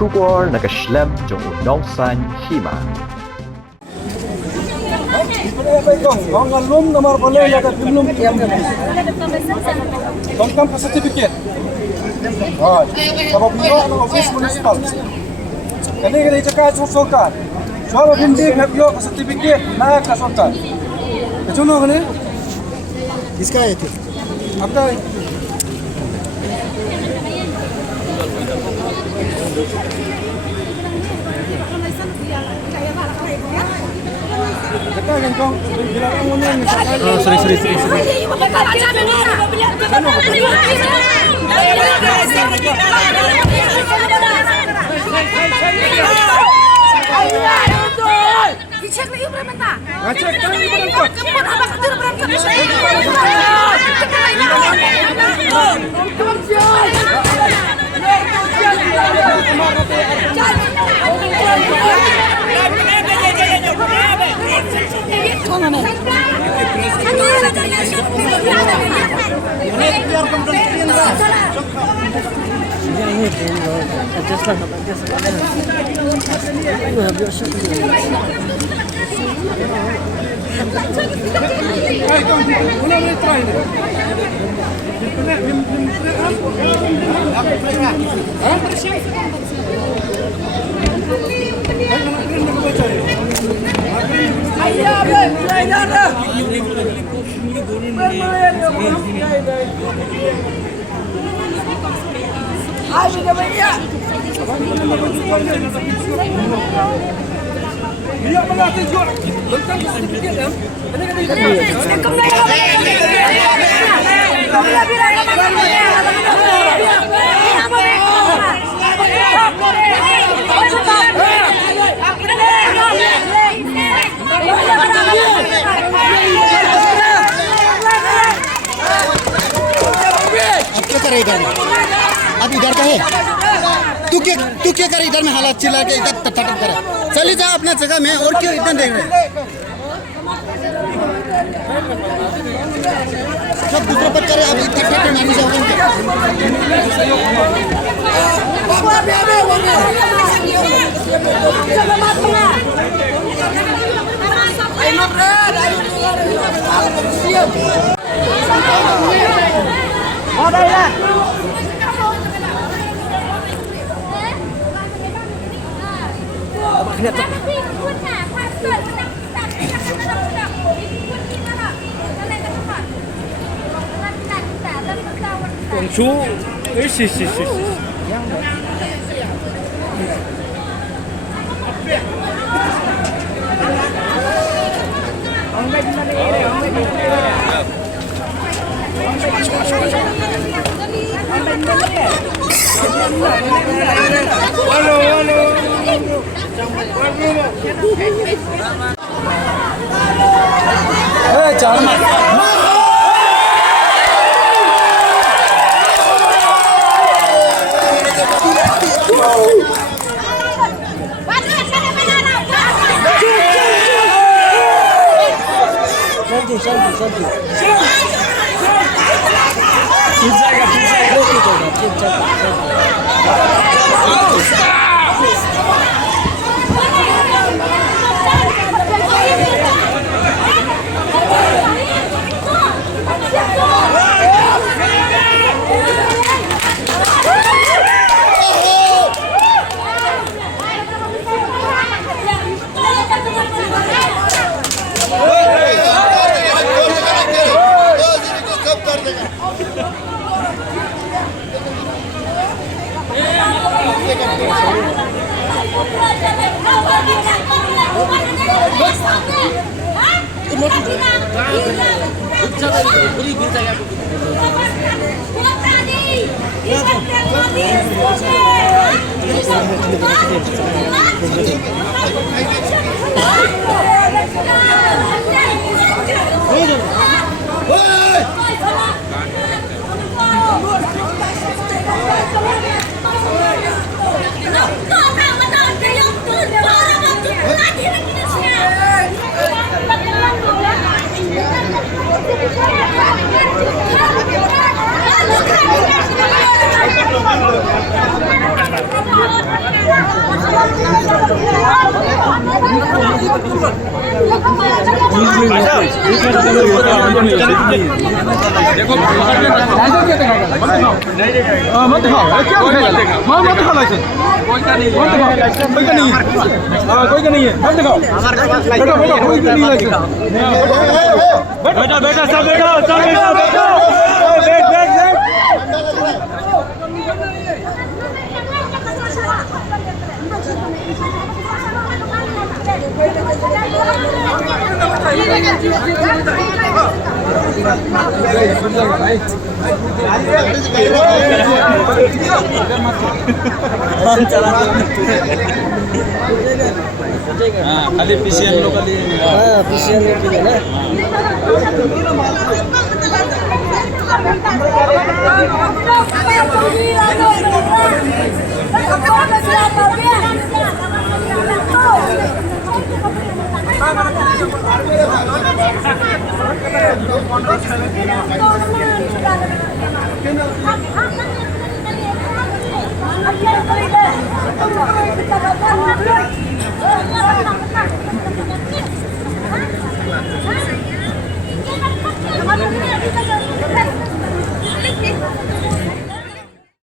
bersyukur nakaslem jong unongsan hima. Ngalum nomor boleh ya kan belum lengkap sertifikat. Oh, sabab itu office municipal. Kali kali cakap sokan. Soal bindi भैया सर्टिफिकेट ना का सोता चुनो बने किसका है थे आपका Cek lagi berapa? Ngecek kan berapa? Kemudian apa ketir berapa? Dia mengaku juga tentang sertifikat kan? अब क्या करे इधर में? अब इधर का है तू क्या करे इधर में हालात चिल्ला के इधर टटक करे चली जा अपना जगह में और क्यों इतना देख रहे सब दूसरे पर करे अब इतना टटक मारने से देखो मत खाओ क्या मत खाओ लाइसेंस कोई का नहीं कोई का नहीं है मत खाओ बेटा कोई का नहीं लाइसेंस बेटा सब बैठो बैठ खाली पीसीएम लोग का लिए पीसीएम के लिए ना Apa